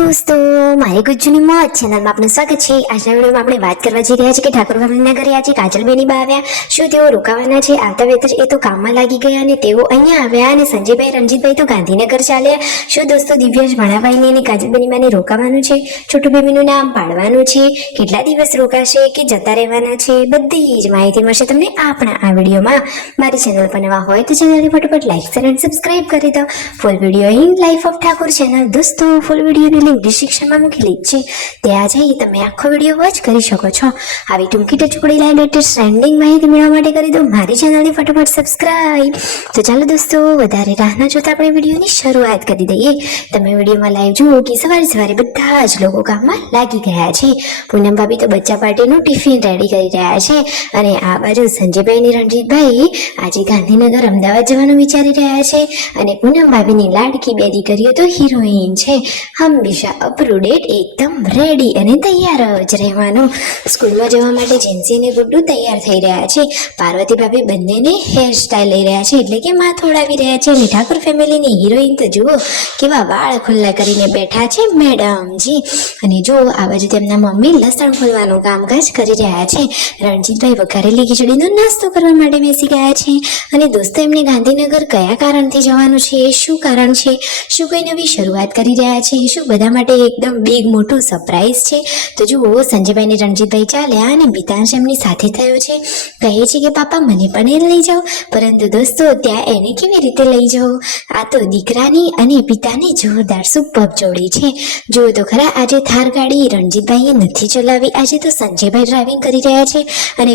દોસ્તો, મારી ગુજ્જુની મોજ ચેનલમાં આપનું સ્વાગત છે। આજના વિડીયોમાં આપણે વાત કરવા જઈ રહ્યા છીએ કે ઠાકોર ફેમિલીના ઘરે આજે કાજલબેની બા આવ્યા। શું તેઓ રોકાવાના છે? આવતા વેતર એ તો કામમાં લાગી ગયા અને તેઓ અહીંયા આવ્યા અને સંજયભાઈ રણજીતભાઈ તો ગાંધીનગર ચાલ્યા। શું દોસ્તો દિવ્યેશ ભણાભાઈને અને કાજલબેની બાને રોકાવાનું છે? છોટુ બેબીનું નામ પાડવાનું છે? કેટલા દિવસ રોકાશે કે જતા રહેવાના છે? બધી જ માહિતી મળશે તમને આપણા આ વિડીયોમાં। મારી ચેનલ પર નવા હોય તો ચેનલને ફટાફટ લાઈક શેર અને સબસ્ક્રાઇબ કરી દો। Full video in life of Thakor channel દોસ્તો, ફૂલ વિડીયોની લિંક ડિસ્ક્રિપ્શનમાં મૂકેલી છે, ત્યાં જઈ તમે આખો વિડીયો વોચ કરી શકો છો। આવી ટૂંકી ટચુકડી લાઈવ લેટેસ્ટ ટ્રેન્ડિંગ માહિતી મેળવવા માટે કરી દો મારી ચેનલને ફટાફટ સબસ્ક્રાઇબ। તો ચાલો દોસ્તો, વધારે રાહ ન જોતા આપણે વિડીયોની શરૂઆત કરી દઈએ। તમે વિડીયોમાં લાઈવ જુઓ કે સવારે સવારે બધા જ લોકો કામમાં લાગી ગયા છે। પૂનમ ભાભી તો બચ્ચા પાર્ટીનું ટિફિન રેડી કરી રહ્યા છે અને આ બાજુ સંજયભાઈ અને રણજીતભાઈ આજે ગાંધીનગર અમદાવાદ જવાનું વિચારી રહ્યા છે અને પૂનમ ભાભીની લાડકી બે દીકરીઓ તો હિરોઈન છે, હંમેશા અપ ટુ ડેટ, એકદમ રેડી અને તૈયાર જ રહેવાનું। સ્કૂલમાં જવા માટે જેન્સી અને ગુડ્ડુ તૈયાર થઈ રહ્યા છે। પાર્વતી ભાભી બંનેને હેર સ્ટાઈલ લઈ રહ્યા છે, એટલે કે માથું ઉડાવી રહ્યા છે અને ઠાકોર ફેમિલીની હિરોઈન તો જુઓ કેવા વાળ ખુલ્લા કરીને બેઠા છે મેડમજી। અને જો આ બાજુ તેમના મમ્મી લસણ ફોલવાનું કામકાજ કરી રહ્યા છે। રણજીતભાઈ વઘારેલી ખીચડીનો નાસ્તો કરવા માટે બેસી ગયા છે અને દોસ્તો એમને ગાંધીનગર કયા કારણથી જવાનું છે, શું કારણ છે, શું કોઈ નવી શરૂઆત કરી રહ્યા છે, શું બધા માટે એકદમ બિગ મોટું સરપ્રાઈઝ છે? તો જુઓ સંજયભાઈ અને રણજીતભાઈ ચાલ્યા અને મિતાંશ એમની સાથે થયો છે। કહે છે કે પાપા મને પણ એ લઈ જાઓ, પરંતુ દોસ્તો ત્યાં એને કેવી રીતે લઈ જાઓ? આ તો દીકરાની અને પિતાની જોરદાર સુપર જોડી છે। જુઓ તો ખરા, આજે થાર ગાડી રણજીતભાઈએ નથી ચલાવી, આજે તો સંજયભાઈ ડ્રાઇવિંગ કરી રહ્યા છે અને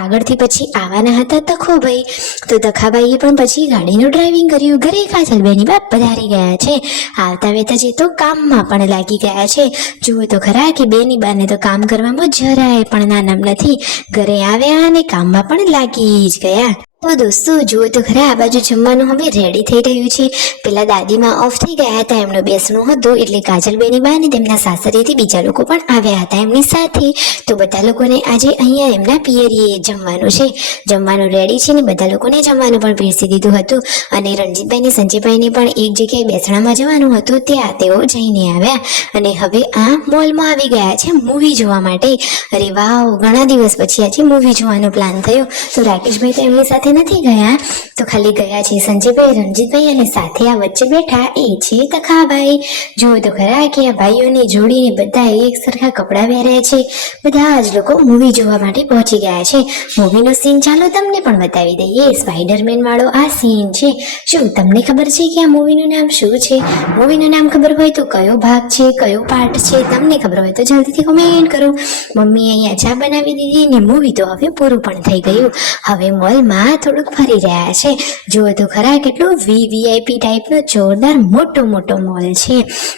આગળથી પછી આવવાના હતા તખોભાઈ, તો તખાભાઈએ પણ પછી ગાડીનું ડ્રાઇવિંગ કર્યું। ઘરે કાજલબેની બા પધારી ગયા છે, આવતા વેતા જે તો કામમાં પણ લાગી ગયા છે। જુઓ તો ખરા કે બેની બાને તો કામ કરવામાં જરાય પણ નામ નથી, ઘરે આવ્યા અને કામમાં પણ લાગી જ ગયા। તો દોસ્તો જુઓ તો ખરા, આ બાજુ જમવાનું હવે રેડી થઈ રહ્યું છે। પેલા દાદીમાં ઓફ થઈ ગયા હતા, એમનું બેસણું હતું, એટલે કાજલબેની બા અને તેમના સાસરીથી બીજા લોકો પણ આવ્યા હતા એમની સાથે। તો બધા લોકોને આજે અહીંયા એમના પિયરીએ જમવાનું છે, જમવાનું રેડી છે ને બધા લોકોને જમવાનું પણ પીરસી દીધું હતું અને રણજીતભાઈ ને સંજયભાઈને પણ એક જગ્યાએ બેસણામાં જવાનું હતું, ત્યાં તેઓ જઈને આવ્યા અને હવે આ મોલમાં આવી ગયા છે મૂવી જોવા માટે। અરે વાવ, ઘણા દિવસ પછી આજે મૂવી જોવાનો પ્લાન થયો। તો રાકેશભાઈ તો એમની સાથે નથી ગયા, તો ખાલી ગયા છે સંજયભાઈ, રણજીતભાઈ અને સાથે આ વચ્ચે બેઠા એ છે તખાભાઈ। જુઓ તો ખરા કે આ ભાઈઓની જોડીને બધા એક સરખા કપડાં પહેર્યા છે। બધા જ લોકો મૂવી જોવા માટે પહોંચી ગયા છે। મૂવીનો સીન ચાલો તમને પણ બતાવી દઈએ। સ્પાઈડરમેન વાળો આ સીન છે। શું તમને ખબર છે કે આ મૂવીનું નામ શું છે? મૂવીનું નામ ખબર હોય તો કયો ભાગ છે, કયો પાર્ટ છે, તમને ખબર હોય તો જલ્દીથી કોમેન્ટ કરો। મમ્મી અહીંયા ચા બનાવી દીધી ને મૂવી તો હવે પૂરું પણ થઈ ગયું, હવે મોલમાં થોડુંક ફરી રહ્યા છે। જુઓ તો ખરા કેટલું વીવીઆઈપી ટાઈપનો જોરદાર મોટો મોલ છે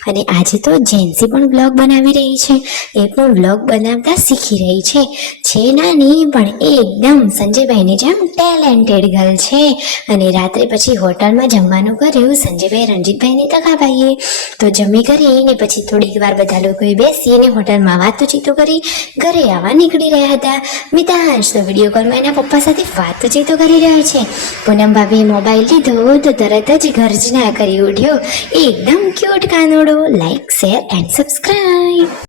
અને આજે તો જેન્સી પણ બ્લોગ બનાવી રહી છે, એ પણ બ્લોગ બનાવતા શીખી રહી છે નાની પણ એકદમ સંજયભાઈની જેમ ટેલેન્ટેડ ગર્લ છે। અને રાત્રે પછી હોટલમાં જમવાનું કર્યું સંજયભાઈ, રણજીતભાઈ ને તખાભાઈએ। તો જમી કરીને પછી થોડીક વાર બધા લોકોએ બેસીને હોટલમાં વાતચીતો કરી ઘરે આવવા નીકળી રહ્યા હતા। મિતાંશ તો વિડીયો કોલમાં એના પપ્પા સાથે વાતચીતો કરી રહ્યા છે। પૂનમ ભાભીએ મોબાઈલ લીધો તો તરત જ ગર્જના કરી ઉઠ્યો, એકદમ ક્યુટ કાનોડો। Like share and subscribe.